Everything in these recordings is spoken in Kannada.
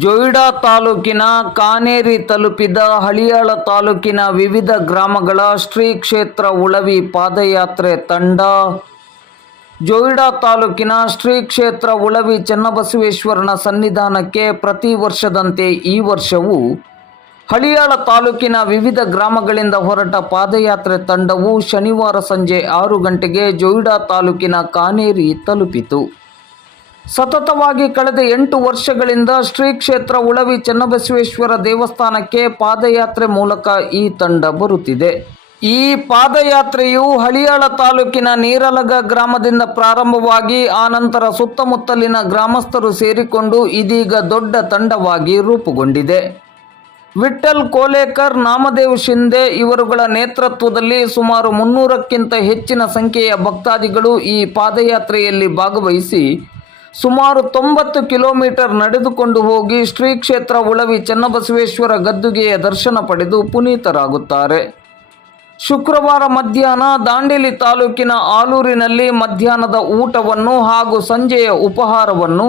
ಜೊಯ್ಡಾ ತಾಲೂಕಿನ ಕಾನೇರಿ ತಲುಪಿದ ಹಳಿಯಾಳ ತಾಲೂಕಿನ ವಿವಿಧ ಗ್ರಾಮಗಳ ಶ್ರೀ ಕ್ಷೇತ್ರ ಉಳವಿ ಪಾದಯಾತ್ರೆ ತಂಡ. ಜೋಯಿಡಾ ತಾಲೂಕಿನ ಶ್ರೀ ಕ್ಷೇತ್ರ ಉಳವಿ ಚನ್ನಬಸವೇಶ್ವರನ ಸನ್ನಿಧಾನಕ್ಕೆ ಪ್ರತಿ ವರ್ಷದಂತೆ ಈ ವರ್ಷವೂ ಹಳಿಯಾಳ ತಾಲೂಕಿನ ವಿವಿಧ ಗ್ರಾಮಗಳಿಂದ ಹೊರಟ ಪಾದಯಾತ್ರೆ ತಂಡವು ಶನಿವಾರ ಸಂಜೆ ಆರು ಗಂಟೆಗೆ ಜೋಯಿಡಾ ತಾಲೂಕಿನ ಕಾನೇರಿ ತಲುಪಿತು. ಸತತವಾಗಿ ಕಳೆದ ಎಂಟು ವರ್ಷಗಳಿಂದ ಶ್ರೀ ಕ್ಷೇತ್ರ ಉಳವಿ ಚೆನ್ನಬಸವೇಶ್ವರ ದೇವಸ್ಥಾನಕ್ಕೆ ಪಾದಯಾತ್ರೆ ಮೂಲಕ ಈ ತಂಡ ಬರುತ್ತಿದೆ. ಈ ಪಾದಯಾತ್ರೆಯು ಹಳಿಯಾಳ ತಾಲೂಕಿನ ನೀರಲಗ ಗ್ರಾಮದಿಂದ ಪ್ರಾರಂಭವಾಗಿ ಆನಂತರ ಸುತ್ತಮುತ್ತಲಿನ ಗ್ರಾಮಸ್ಥರು ಸೇರಿಕೊಂಡು ಇದೀಗ ದೊಡ್ಡ ತಂಡವಾಗಿ ರೂಪುಗೊಂಡಿದೆ. ವಿಠಲ್ ಕೋಲೇಕರ್, ನಾಮದೇವ್ ಶಿಂದೆ ಇವರುಗಳ ನೇತೃತ್ವದಲ್ಲಿ ಸುಮಾರು ಮುನ್ನೂರಕ್ಕಿಂತ ಹೆಚ್ಚಿನ ಸಂಖ್ಯೆಯ ಭಕ್ತಾದಿಗಳು ಈ ಪಾದಯಾತ್ರೆಯಲ್ಲಿ ಭಾಗವಹಿಸಿ ಸುಮಾರು ತೊಂಬತ್ತು ಕಿಲೋಮೀಟರ್ ನಡೆದುಕೊಂಡು ಹೋಗಿ ಶ್ರೀ ಕ್ಷೇತ್ರ ಉಳವಿ ಚನ್ನಬಸವೇಶ್ವರ ಗದ್ದುಗೆಯ ದರ್ಶನ ಪಡೆದು ಪುನೀತರಾಗುತ್ತಾರೆ. ಶುಕ್ರವಾರ ಮಧ್ಯಾಹ್ನ ದಾಂಡೇಲಿ ತಾಲೂಕಿನ ಆಲೂರಿನಲ್ಲಿ ಮಧ್ಯಾಹ್ನದ ಊಟವನ್ನು ಹಾಗೂ ಸಂಜೆಯ ಉಪಹಾರವನ್ನು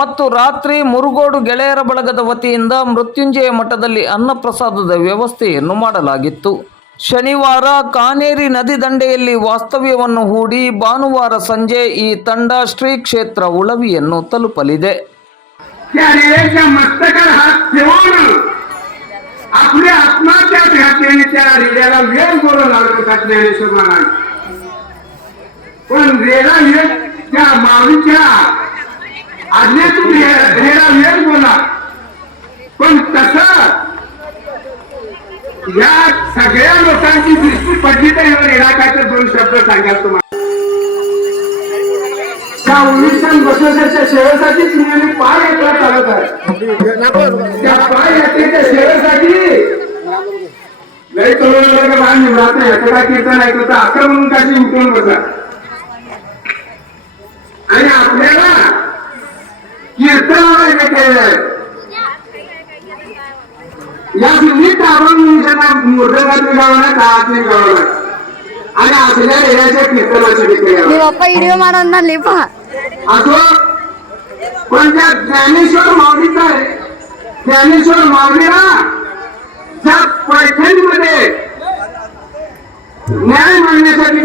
ಮತ್ತು ರಾತ್ರಿ ಮುರುಗೋಡು ಗೆಳೆಯರ ಬಳಗದ ವತಿಯಿಂದ ಮೃತ್ಯುಂಜಯ ಮಠದಲ್ಲಿ ಅನ್ನಪ್ರಸಾದದ ವ್ಯವಸ್ಥೆಯನ್ನು ಮಾಡಲಾಗಿತ್ತು. ಶನಿವಾರ ಕಾನೇರಿ ನದಿ ದಂಡೆಯಲ್ಲಿ ವಾಸ್ತವ್ಯವನ್ನು ಹೂಡಿ ಭಾನುವಾರ ಸಂಜೆ ಈ ತಂಡ ಶ್ರೀ ಕ್ಷೇತ್ರ ಉಳವಿಯನ್ನು ತಲುಪಲಿದೆ त्या रेड्याच्या मस्तकावर हात ठेवून आपल्या आत्महत्यात घातल्याने त्या रेड्याला वेळ बोलू लागलो का ज्ञानेश्वर महाराज पण रेडा वेळ त्या माऊलीच्या आज्ञेतून या सगळ्या लोकांची दृष्टी पडली तर यावर रेडा दोन शब्द सांगाल तुम्हाला. त्या उन्नीसशे बसवण्याच्या सेवेसाठी तुम्ही आम्ही पाय यात्रा चालत आहे. त्या पाय यात्रेच्या सेवेसाठी लय करोडा का बाहेर निवडत नाही याचं काय कीर्तन ऐकलं तर अकरा म्हणून आक्रमणकाची उठून बसा. आणि आपल्याला कीर्तन केलं या निमित्त आपण मुर्रगात निघावं काळात निघावं आणि असल्या रेड्याच्या कीर्तनाची विक्री बाप्पा ना लेपा असो पण त्या ज्ञानेश्वर माऊलीचा ज्ञानेश्वर माऊलीला त्या पैठणीमध्ये न्याय मागण्यासाठी